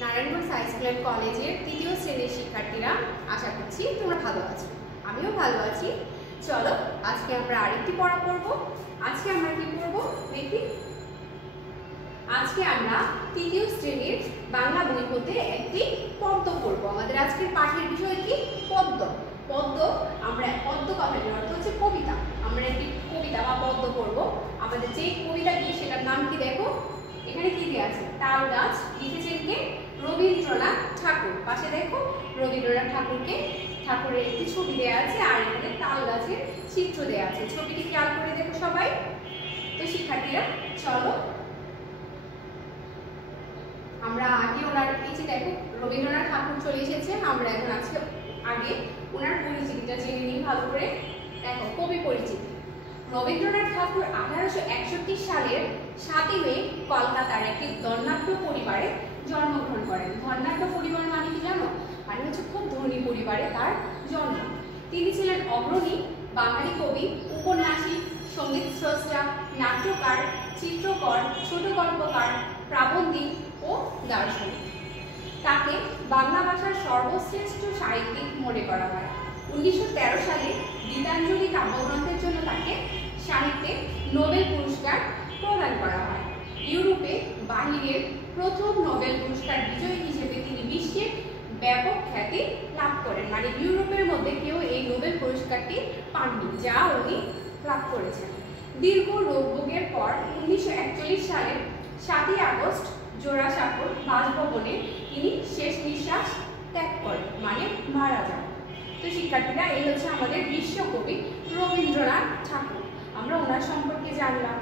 Narayanganj high school and কলেজের তৃতীয় শ্রেণীর শিক্ষার্থীরা, আশা করছি তোমরা ভালো আছো। আমিও ভালো আছি। চলো আজকে আমরা আরেকটি পড়া পড়ব। আজকে আমরা কি পড়ব দেখি। আজকে আমরা তৃতীয় শ্রেণীর বাংলা বই হতে একটি পদ্য পড়ব। আমাদের আজকের পাঠের বিষয় কি? পদ্য। পদ্য আমরা পদ্য কথাটির অর্থ হচ্ছে কবিতা। আমরা একটি কবিতা বা পদ্য পড়ব। আমাদের যে কবিতাটি সেটার নাম কি দেখো, এখানে কি দেওয়া আছে? তাল গাছ। লিখেছেন কে? রবীন্দ্রনাথ ঠাকুর। পাশে দেখো রবীন্দ্রনাথ ঠাকুরের একটি ছবি দেওয়া আছে, আর এখানে তাল গাছের চিত্র দেওয়া আছে। ছবিটি খেয়াল করে দেখো সবাই। তো শিক্ষার্থীরা চলো আমরা আগে ওনার এই যে দেখো রবীন্দ্রনাথ ঠাকুর চলে এসেছে, আমরা এখন আজকে আগে ওনার পরিচিতিটা জেনে নিই ভালো করে। দেখো কবি পরিচিতি। রবীন্দ্রনাথ ঠাকুর 1861 সালের 7ই মে কলকাতার একটি ধনাঢ্য পরিবারে জন্মগ্রহণ করেন। ধনাঢ্য পরিবার মানে কি জানো? মানে হচ্ছে খুব ধনী পরিবারে তার জন্ম। তিনি ছিলেন অগ্রণী বাঙালি কবি, উপন্যাসিক, সঙ্গীত স্রষ্টা, নাট্যকার, চিত্রকর, ছোট গল্পকার, প্রাবন্ধিক ও দার্শনিক। তাকে বাংলা ভাষার সর্বশ্রেষ্ঠ সাহিত্যিক মনে করা হয়। 1913 সালে গীতাঞ্জলি কাব্যগ্রন্থের জন্য তাকে সাহিত্যে নোবেল পুরস্কার প্রদান করা হয়। ইউরোপে বাহিরের প্রথম নোবেল পুরস্কার বিজয়ী হিসেবে তিনি বিশ্বে ব্যাপক খ্যাতি লাভ করেন। মানে ইউরোপের মধ্যে কেউ এই নোবেল পুরস্কারটি পাননি, যা উনি লাভ করেছেন। দীর্ঘ রোগভোগের পর 1941 সালের 7ই আগস্ট জোড়াসাঁকোর বাসভবনে তিনি শেষ নিঃশ্বাস ত্যাগ করেন, মানে মারা যান। তো শিক্ষার্থীরা, এই হচ্ছে আমাদের বিশ্বকবি রবীন্দ্রনাথ ঠাকুর। আমরা ওনার সম্পর্কে জানলাম।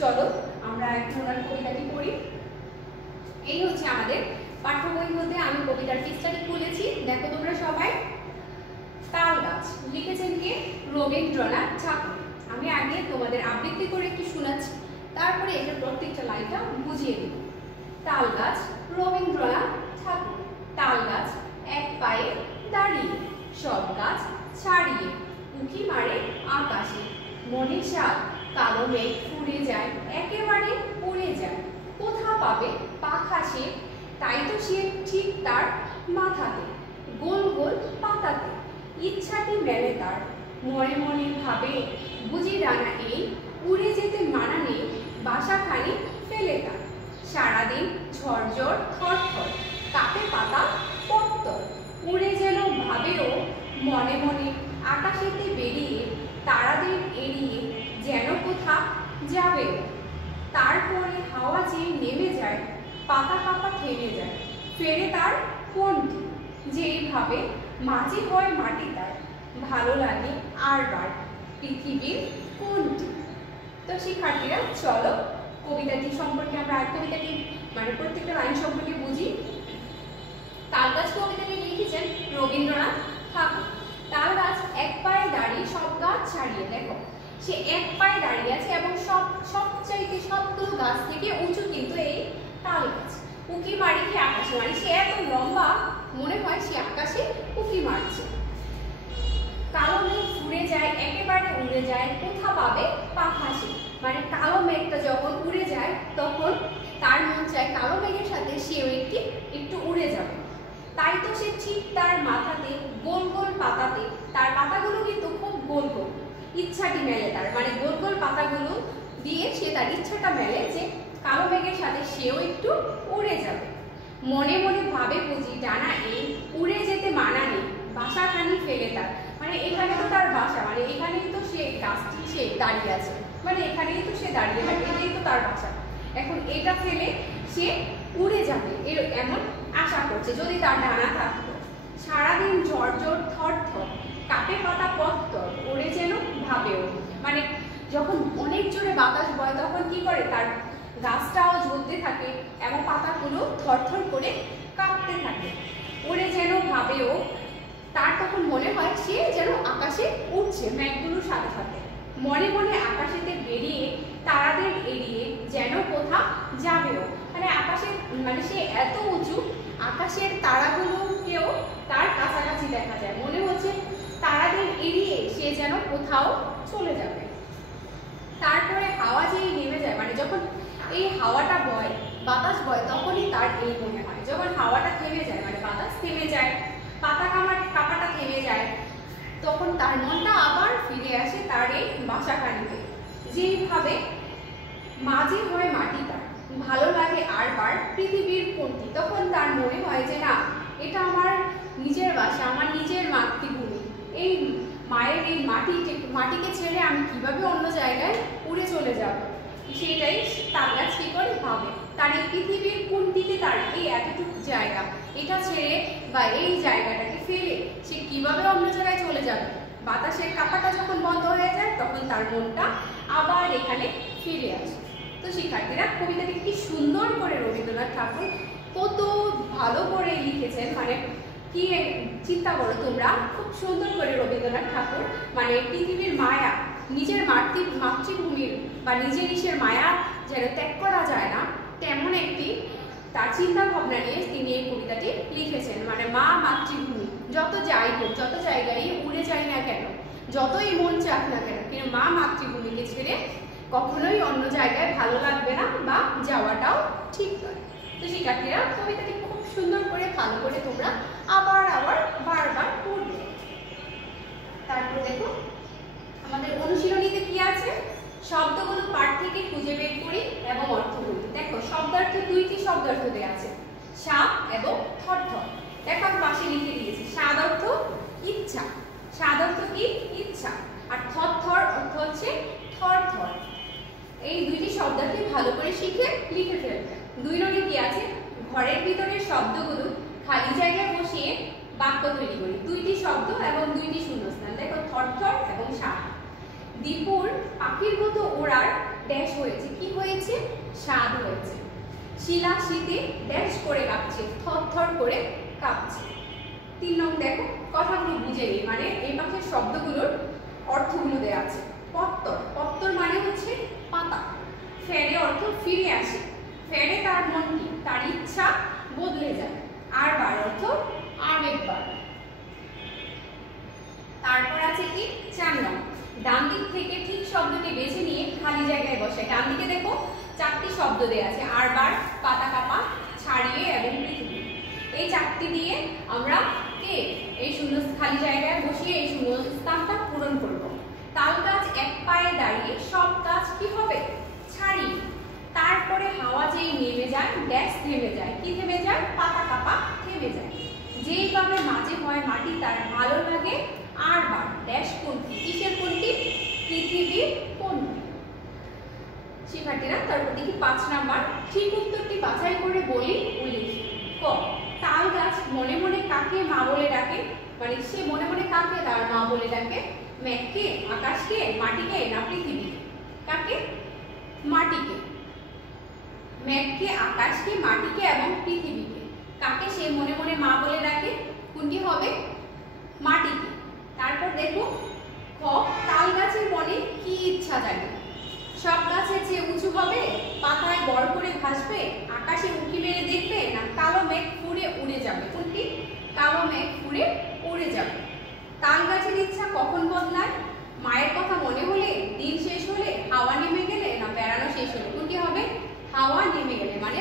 চলো আমরা এখন ওনার কবিতাটি পড়ি। এই হচ্ছে আমাদের পাঠ্য বই মধ্যে আমি কবিতার পৃষ্ঠাটি খুলেছি, দেখো তোমরা সবাই। তাল গাছ। লিখেছেন কে? রবীন্দ্রনাথ ঠাকুর। আমি আগে তোমাদের আবৃত্তি করে একটু শোনাচ্ছি, তারপরে এটার প্রত্যেকটা লাইনটা বুঝিয়ে দিব। তাল গাছ, রবীন্দ্রনাথ ঠাকুর। তাল গাছ এক পায়ে দাঁড়িয়ে, সব গাছ ছাড়িয়ে, উঁকি মারে আকাশে। মনে সাত কালো মেঘ উড়ে যায়, একেবারে উড়ে যায়। কোথা পাবে পাখা সে? তাই তো সে ঠিক তার মাথাতে, গোল গোল পাতাতে। ইচ্ছাটি মেলে তার, মনে মনে ভাবে, বুঝি ডানা এই, উড়ে যেতে মানা নেই, বাসাখানি ফেলে তার। সারাদিন ঝরঝর থরথর, কাঁপে পাতা পত্তর। উড়ে যেন ভাবেও মনে মনে, আকাশেতে বেরিয়ে, তারাদের এড়িয়ে, যেন কোথা যাবে। তারপরে হাওয়া চেয়ে নেমে যায়, পাতা কাঁপা থেমে যায়। ফেরে তার কোনটি? যেইভাবে মাঝে হয় মাটি তার, ভালো লাগে আরবার, পৃথিবীর কোনটি? তো শিক্ষার্থীরা চলো কবিতাটি সম্পর্কে আমরা কবিতাটি মানে প্রত্যেকটা লাইন সম্পর্কে বুঝি। তাল গাছ কবিতাটি লিখেছেন রবীন্দ্রনাথ ঠাকুর। তাল গাছ এক পায়ে দাঁড়িয়ে, সব গাছ ছাড়িয়ে। দেখো সে এক পায়ে দাঁড়িয়ে আছে এবং সবচাইতে সবগুলো গাছ থেকে উঁচু কিন্তু এই তাল গাছ। উঁকি মারি কি আকাশে, মানে সে এত লম্বা মনে হয় সে আকাশে উঁকি মারছে। কালো মেঘ উড়ে যায়, একেবারে উড়ে যায়, কোথা পাবে পাখা সে? মানে কালো মেঘটা যখন উড়ে যায় তখন তার মন চায় কালো মেঘের সাথে সেও একটু উড়ে যাবে। তাই তো সে ঠিক তার মাথাতে, গোল গোল পাতাতে, তার পাতাগুলো কিন্তু খুব গোল গোল। ইচ্ছাটি মেলে তার, মানে গোল গোল পাতাগুলো দিয়ে সে তার ইচ্ছাটা মেলে যে কালো মেঘের সাথে সেও একটু উড়ে যাবে। মনে মনে ভাবে, বুঝি ডানা এই, উড়ে যেতে মানা নেই, বাসাখানি ফেলে তার। মানে এখানে তো তার বাসা, মানে এখানেই তো সে গাছটি সে দাঁড়িয়ে আছে, মানে এখানেই তো সে দাঁড়িয়ে থাকে, এটাই তো তার বাসা। এখন এটা ফেলে সে উড়ে যাবে এমন আশা করছে যদি তার ডানা থাকতো। সারাদিন ঝরঝর থরথর, কাঁপে পাতা পত্তর, ওড়ে যেন ভাবেও। মানে যখন অনেক জোরে বাতাস বয় তখন কি করে, তার গাছটাও ঝুলতে থাকে এবং পাতাগুলো থরথর করে কাঁপতে থাকে। ওড়ে যেন ভাবেও, তার তখন মনে হয় সে যেন আকাশে উঠছে মেঘগুলোর সাথে সাথে। মনে মনে আকাশেতে বেরিয়ে, তারাদের এড়িয়ে, যেন কোথা যাবেও। মানে আকাশে, মানে সে এত উঁচু, আকাশের তারাগুলোকেও তার কাছাকাছি দেখা যায়। মনে হচ্ছে তারাদের এড়িয়ে সে যেন কোথাও চলে যাবে। তারপরে হাওয়া যেই নেমে যায়, মানে যখন এই হাওয়াটা বয়, বাতাস বয়, তখনই তার এই মনে হয়। যখন হাওয়াটা তার মনটা আবার ফিরে আসে তার এই বাসাখানিতে। যেইভাবে মাঝে হয় মাটিটা, ভালো লাগে আরবার পৃথিবীর কোনটি। তখন তার মনে হয় যে না, এটা আমার নিজের বাসা, আমার নিজের মাতৃভূমি। এই মায়ের এই মাটিকে ছেড়ে আমি কিভাবে অন্য জায়গায় উড়ে চলে যাব, সেটাই তালগাছ কি করে ভাবে। তার এই পৃথিবীর কোনটিতে তার এই এতটুকু জায়গা, এটা ছেড়ে বা এই জায়গাটাকে ফেলে সে কিভাবে অন্য জায়গায় চলে যাবে। বাতাসের কাঁপাটা যখন বন্ধ হয়ে যায় তখন তার মনটা আবার এখানে ফিরে আসে। তো শিক্ষার্থীরা, কবিতাটি কি সুন্দর করে রবীন্দ্রনাথ ঠাকুর কত ভালো করে লিখেছেন, মানে কি চিন্তা করো তোমরা, খুব সুন্দর করে রবীন্দ্রনাথ ঠাকুর মানে পৃথিবীর মায়া, নিজের মাতৃভূমির বা নিজের ইসের মায়া যেন ত্যাগ করা যায় না, তেমন একটি তার চিন্তা ভাবনা নিয়ে তিনি এই কবিতাটি লিখেছেন। মানে মা মাতৃভূমি যত যাই হোক, যত জায়গায় উড়ে যাই না কেন, যতই মন চাক না কেন, কিন্তু মা মাতৃভূমিকে ছেড়ে কখনোই অন্য জায়গায় ভালো লাগবে না বা যাওয়াটাও ঠিক নয়। তো শিক্ষার্থীরা, কবিতাটি খুব সুন্দর করে ভালো করে তোমরা আবার বারবার পড়বে। তারপর দেখো আমাদের অনুশীলনীতে কি আছে, শব্দগুলো পাঠ থেকে খুঁজে বের করি এবং অর্থ বলি। দেখো শব্দার্থ, দুইটি শব্দার্থ দেওয়া আছে, সাপ এবং থরথর। দেখো আমি পাশে লিখে দিয়েছি, সাদ অর্থ ইচ্ছা, সাদ অর্থ কি ইচ্ছা, আর থরথর অর্থ হচ্ছে থরথর। এই দুইটি শব্দার্থ ভালো করে শিখে লিখে ফেলবে। 2 নম্বরে কি আছে, ঘরের ভিতরের শব্দগুলো খালি জায়গায় বসিয়ে বাক্য তৈরি করি। 2টি শব্দ এবং 2টি শূন্যস্থান। দেখো থরথর এবং সাপ। দীপুর পাখির মতো ওড়ার ড্যাশ হয়েছে, কি হয়েছে, স্বাদ হয়েছে। শিলা শীতে ড্যাশ করে কাঁপছে, থরথর করে কাঁপছে। 3 নম্বর দেখো কথাগুলো বুঝে নিই, মানে এই পাশের শব্দগুলোর অর্থগুলো দেওয়া আছে। পত্তর, পত্তর মানে হচ্ছে পাতা। ফেরে অর্থ ফিরে আসে, ফেরে তার মন কি, তার ইচ্ছা বদলে যায়। আর বার অর্থ আরেকবার। তারপর আছে কি 4 নম্বর, ডান দিক থেকে ঠিক শব্দটি বেছে নিয়ে খালি জায়গায় বসায়। ডান দিকে দেখো 4টি শব্দ দেওয়া আছে, আরবার, পাতা কাপা, ছাড়িয়ে এবং পৃথিবী। এই 4টি দিয়ে আমরা এই শূন্য খালি জায়গায় বসিয়ে এই শূন্যস্থানটা পূরণ করব। তাল গাছ এক পায়ে দাঁড়িয়ে সব গাছ কি হবে, ছাড়িয়ে। তারপরে হাওয়া যেই নেমে যায়, ড্যাশ থেমে যায়, কি থেমে যায়, পাতা কাপা থেমে যায়। যেইভাবে মাঝে হয় মাটি তার ভালো লাগে আরবার, ড্যাশ কোনটি, কিসের কোনটি, পৃথিবীর কোনটি। শিক্ষার্থীরা, তারপর দেখি 5 নাম্বার, ঠিক উত্তরটি বাছাই করে বলি উল্লেখ। ক, তাল গাছ মনে মনে কাকে মা বলে ডাকে, মানে সে মনে মনে কাকে তার মা বলে ডাকে, মেঘকে, আকাশকে, মাটিকে না পৃথিবীকে। কাকে, মাটিকে। মেঘকে, আকাশকে, মাটিকে এবং পৃথিবীকে। কাকে সে মনে মনে মা বলে ডাকে, কোনটি হবে, মাটিকে। তারপর দেখো খ, তাল গাছের মনে কি ইচ্ছা জাগে, সব গাছের চেয়ে উঁচু হবে, পাতায় বড় করে ভাসবে, আকাশে উঁকি মেরে দেখবে না কালো মেঘ ফুরে উড়ে যাবে, কোনটি, কালো মেঘ ফুরে উড়ে যাবে। তাল গাছের ইচ্ছা কখন বদলায়, মায়ের কথা মনে হলে, দিন শেষ হলে, হাওয়া নেমে গেলে না বেড়ানো শেষ হলে, কোনটি হবে, হাওয়া নেমে গেলে, মানে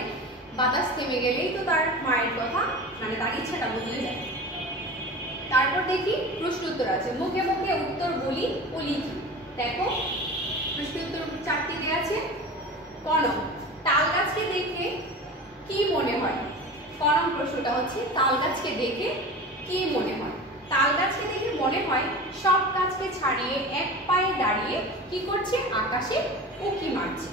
বাতাস থেমে গেলেই তো তার মায়ের কথা, মানে তার ইচ্ছাটা বদলে যায়। তারপর দেখি প্রশ্ন উত্তর আছে, মুখে মুখে উত্তর বলি ও লিখি। দেখো প্রশ্ন উত্তর 4টি দেওয়া আছে। কনক, তাল গাছকে দেখে কি মনে হয়, কনক প্রশ্নটা হচ্ছে তাল গাছকে দেখে কি মনে হয়। তাল গাছকে দেখে মনে হয় সব গাছকে ছাড়িয়ে এক পায়ে দাঁড়িয়ে কি করছে, আকাশে উঁকি মারছে।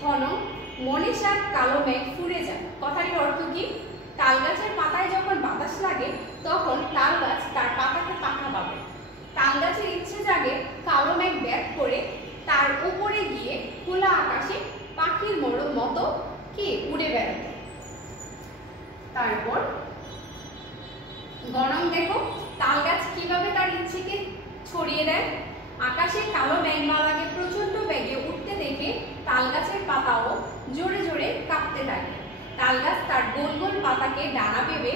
খনক, মনে সাত কালো মেঘ ফুরে যায়, কথাটির অর্থ কি, তাল গাছের পাতায় যখন বাতাস লাগে তখন তাল গাছ তার পাতাকে পাখা পাবে। তাল গাছের ইচ্ছে জাগে কালো মেঘ ব্যাগ করে তার উপরে গিয়ে খোলা আকাশে পাখির মতো কি উড়ে বেড়াতে। তারপর গণং দেখো, তাল গাছ কিভাবে তার ইচ্ছেকে ছড়িয়ে দেয়, আকাশে কালো মেঘমালাকে প্রচন্ড বেগে উঠতে দেখে তাল গাছের পাতাও জোরে জোরে কাঁপতে থাকে। তাল গাছ তার গোল গোল পাতাকে ডানা ভেবে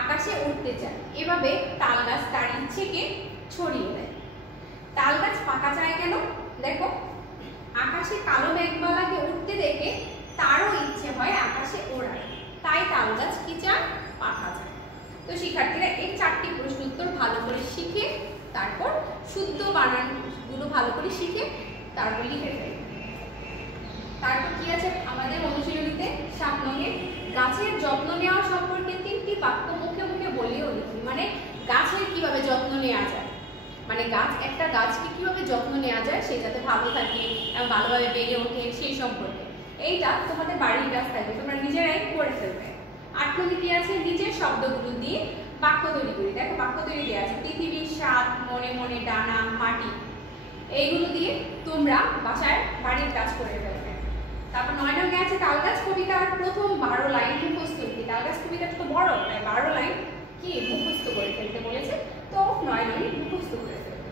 আকাশে উঠতে চায়, এভাবে তাল গাছ তার ইচ্ছেকে ছড়িয়ে দেয়। তাল গাছ পাকা চায় কেন, দেখো আকাশে কালো মেঘমালাকে উঠতে দেখে তারও ইচ্ছে হয় আকাশে ওড়ার, তাই তাল গাছ কি চায়, পাকা চায়। তো শিক্ষার্থীরা এই 4টি প্রশ্ন উত্তর ভালো করে শিখে তারপর শুদ্ধ বানানগুলো ভালো করে শিখে তারপর লিখে ফেলবে। তারপর কি আছে আমাদের অনুশীলনীতে 7 নং-এ গাছের যত্ন নেওয়া সম্পর্কে 3টি বাক্য মুখে মুখে বলিও লিখি। মানে গাছের কিভাবে যত্ন নেওয়া যায়, মানে একটা গাছকে কিভাবে যত্ন নেওয়া যায় সে যাতে ভালো থাকে এবং ভালোভাবে বেড়ে ওঠে সেই সম্পর্কে। এইটা তোমাদের বাড়ির গাছ থাকবে, তোমরা নিজেরাই করে ফেলবে। 8 নং-এ কি আছে নিজের শব্দগুলো দিয়ে বাক্য তৈরি করি। দেখো বাক্য তৈরি দেওয়া আছে পৃথিবীর স্বাদ, মনে মনে ডানা, মাটি, এইগুলো দিয়ে তোমরা বাসায় বাড়ির কাজ করে ফেলবে। তারপর 9 নং-এ আছে তালগাছ কবিতার প্রথম 12 লাইন মুখস্থ লিখি। তালগাছ কবিতাটা তো বড়, তাই 12 লাইন কি মুখস্থ করে ফেলতে বলেছে, তো 9 নং-এ মুখস্থ করে ফেলবে।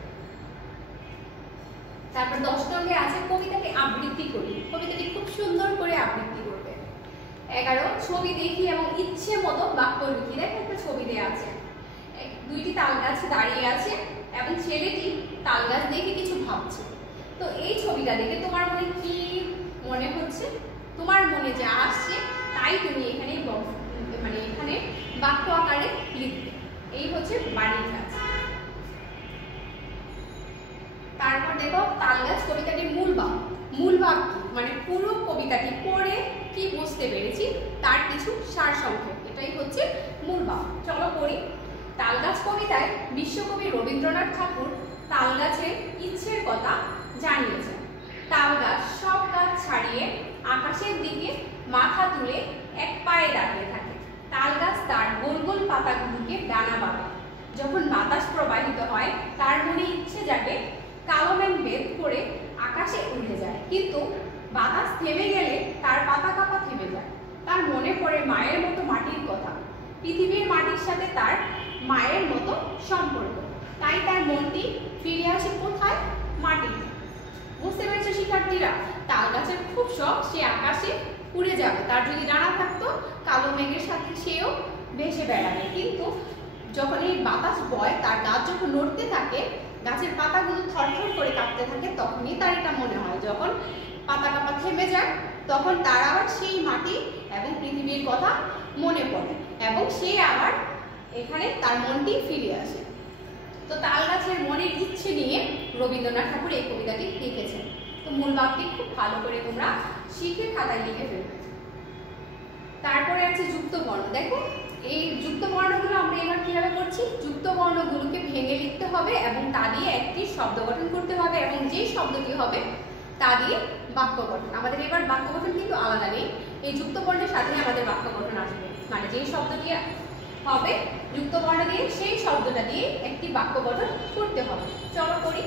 তারপর 10 নং-এ আছে কবিতাকে আবৃত্তি করি। কবিতাটি খুব সুন্দর করে আবৃত্তি করবে। 11 ছবি দেখি এবং ইচ্ছে মতো বাক্য লিখি। দেখো একটা ছবি দেওয়া আছে, 2টি তালগাছ দাঁড়িয়ে আছে এবং ছেলেটি তালগাছ দেখে কিছু ভাবছে। তো এই ছবিটা দেখে তোমার মনে কি মনে হচ্ছে, তোমার মনে যা আসছে তাই তুমি এখানে মানে এখানে বাক্য আকারে লিখবে। এই হচ্ছে বাড়ির কাজ। তারপর দেখো তালগাছ কবিতাটির মূল ভাব কি, মানে পুরো কবিতাটি পড়ে কি বুঝতে পেরেছি তার কিছু সারসংক্ষেপ, এটাই হচ্ছে মূল ভাব। চলো পড়ি। তালগাছ কবিতায় বিশ্বকবি রবীন্দ্রনাথ ঠাকুর তালগাছের ইচ্ছের কথা জানিয়েছেন। তালগাছ সব গাছ ছাড়িয়ে আকাশের দিকে মাথা তুলে এক পায়ে দাঁড়িয়ে থাকে। তালগাছ তার গোল গোল পাতাগুলোকে ডানা বাঁধে। যখন বাতাস প্রবাহিত হয় তার মনে ইচ্ছে জাগে কালো মেঘ ভেদ করে আকাশে উড়ে যায়, কিন্তু বাতাস থেমে গেলে তার পাতা কাঁপা থেমে যায়। তার মনে পড়ে মায়ের মতো মাটির কথা, পৃথিবীর মাটির সাথে তার মায়ের মতো সম্পর্ক, তাই তার মনটি ফিরে আসে কোথায়, মাটিতে। বুঝতে পেরেছো শিক্ষার্থীরা? তালগাছের খুব শখ সে আকাশে উড়ে যাবে, তার যদি ডানা থাকতো কালো মেঘের সাথে সেও ভেসে বেড়াবে, কিন্তু যখন এই বাতাস বয় তার গাছ যখন নড়তে থাকে, গাছের পাতাগুলো থরথর করে কাঁপতে থাকে, তখনই তার এটা মনে হয়। যখন পাতা কাঁপা থেমে যায় তখন তার আবার সেই মাটি এবং পৃথিবীর কথা মনে পড়ে এবং সে আবার এখানে তার মনটি ফিরে আসে। তো তালগাছের মনের ইচ্ছে নিয়ে রবীন্দ্রনাথ ঠাকুর এই কবিতাটি লিখেছেন। তো মূল ভাবটি খুব ভালো করে তোমরা শিখে খাতায় লিখে ফেলবে। তারপরে আছে যুক্ত বর্ণ। দেখো এই যুক্ত বর্ণগুলো আমরা এবার কিভাবে করছি, যুক্ত বর্ণগুলোকে ভেঙে লিখতে হবে এবং তা দিয়ে একটি শব্দ গঠন করতে হবে এবং যে শব্দটি হবে তা দিয়ে বাক্য গঠন। আমাদের এবার বাক্য গঠন কিন্তু আলাদা নেই, এই যুক্ত বর্ণের সাথে আমাদের বাক্য গঠন আসবে, মানে যে শব্দটি হবে যুক্ত বর্ণ দিয়ে সেই শব্দটা দিয়ে একটি বাক্য গঠন করতে হবে। চলো করি।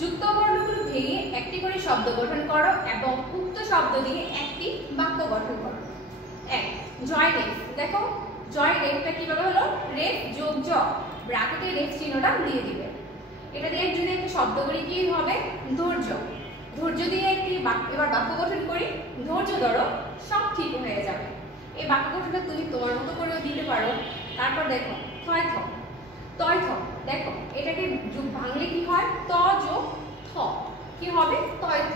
যুক্ত বর্ণগুলো ভেঙে একটি করে শব্দ গঠন করো এবং উক্ত শব্দ দিয়ে একটি বাক্য গঠন করো। 1 জয় রেফ। দেখো জয় রেফটা কিভাবে হলো, রেফ যোগ জ, ব্র্যাকেটে রেফ চিহ্নটা দিয়ে দিবে। এটা দিয়ে যদি একটা শব্দ করি কি হবে, ধৈর্য। ধৈর্য দিয়ে একটি এবার বাক্য গঠন করি, ধৈর্য ধরো সব ঠিক হয়ে যাবে। এই বাক্য গঠনটা তুমি তোমার মতো করেও দিতে পারো। তারপর দেখো থয় থ, তয় থ। দেখো এটাকে ভাঙলে কি হয়, ত যোগ থ কি হবে, তয় থ।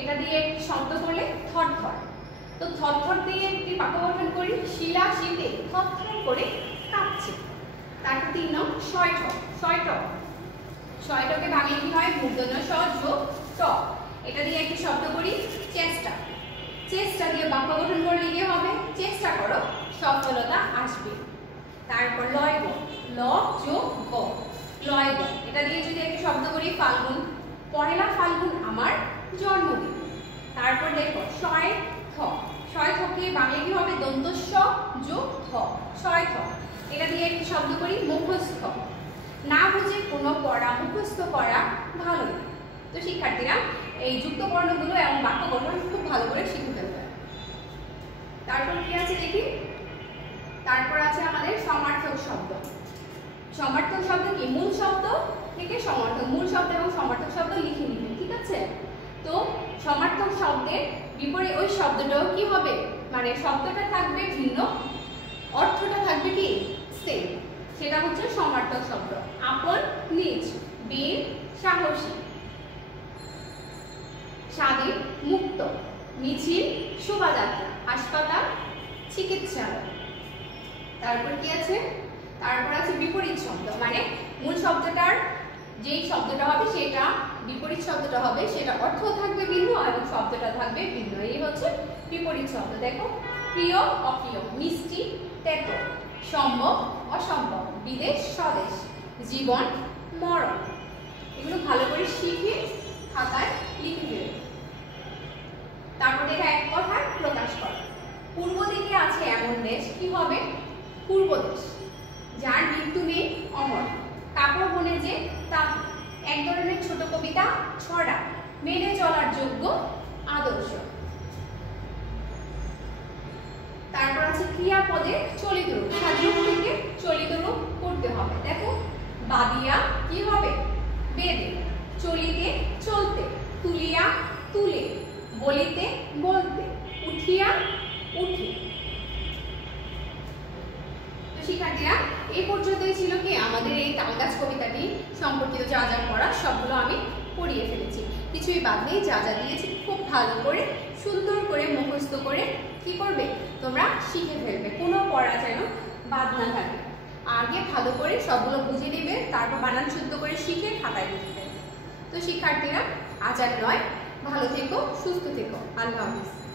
এটা দিয়ে একটি শব্দ করলে থরথর। তো থরথর দিয়ে একটি বাক্য গঠন করি, শিলা শীতে থরথর করে কাঁপছে। তারপর 3 নং শয়ঠ। শয়ঠকে ভাঙলে কি হয়, মূর্ধন্য স যোগ ট। এটা দিয়ে একটি শব্দ করি, চেষ্টা। চেষ্টা দিয়ে বাক্য গঠন করলে কি হবে, চেষ্টা করো সফলতা আসবে। তারপর লয় গ, ল যোগ গ, লয় গ। এটা দিয়ে যদি একটি শব্দ করি, ফাল্গুন। পহেলা ফাল্গুন আমার জন্মদিন। তারপর দেখো শয় থ। শয় থকে বাংলা কি হবে, দন্ত স যোগ থ, শয় থ। এটা দিয়ে একটি শব্দ করি, মুখস্থ। না বুঝে কোনো পড়া মুখস্থ করা ভালো না। তো শিক্ষার্থীরা এই যুক্ত বর্ণগুলো এবং বাক্য গঠন খুব ভালো করে শিখে ফেলবে। তারপর কি আছে দেখি, তারপর আছে আমাদের সমার্থক শব্দ। সমার্থক শব্দ কি, মূল শব্দ থেকে সমার্থক, মূল শব্দ এবং সমার্থক শব্দ লিখে নিবে, ঠিক আছে? তো সমার্থক শব্দের বিপরীত ওই শব্দটাও কি হবে, মানে শব্দটা থাকবে ভিন্ন, অর্থটা থাকবে কি সেম, সেটা হচ্ছে সমার্থক শব্দ। আপন, নিজ, বীর, সাহসী, স্বাধীন, মুক্ত, মিছিল, শোভাযাত্রা, হাসপাতাল, চিকিৎসালয়। তারপর কি আছে, তারপর আছে বিপরীত শব্দ, মানে মূল শব্দটার যেই শব্দটা হবে সেটা বিপরীত শব্দটা হবে, সেটা অর্থ থাকবে ভিন্ন এবং শব্দটা থাকবে ভিন্ন। এই হচ্ছে বিপরীত শব্দ। দেখো, প্রিয় অপ্রিয়, মিষ্টি তেতো, সম্ভব অসম্ভব, বিদেশ স্বদেশ, জীবন মরণ। এগুলো ভালো করে শিখে খাতায় লিখে দেবে। তারপর দেখা এক কথায় প্রকাশ করা। পূর্ব দিকে আছে এমন দেশ, কি হবে? পূর্ব দেশ। যার মৃত্যু নেই অমর, কাপড় বনে যে তা এক ধরনের ছোট কবিতা, ছড়া, মেনে চলার যোগ্য আদর্শ। তারপর আছে ক্রিয়াপদে চলিত রূপ, সাধিত থেকে চলিত রূপ করতে হবে। দেখো, বাদিয়া কি হবে? বেদে, চলিতে চলতে, তুলিয়া তুলে, বলিতে বলতে, উঠিয়া উঠে। তো শিক্ষার্থীরা, এই পর্যন্তই ছিল কি আমাদের এই তালগাছ কবিতাটি সম্পর্কিত যা যা পড়া সবগুলো আমি পড়িয়ে ফেলেছি। কিছুই বাদ নেই, যা যা দিয়েছি খুব ভালো করে সুন্দর করে মুখস্থ করে কি করবে তোমরা শিখে ফেলবে, কোনো পড়া যেন বাদ না থাকে। আগে ভালো করে সবগুলো বুঝে নেবে, তারপর বানান শুদ্ধ করে শিখে খাতায় লিখবে। তো শিক্ষার্থীরা, আজ আর নয়, ভালো থেকো, সুস্থ থেকো, আল্লাহ হাফেজ।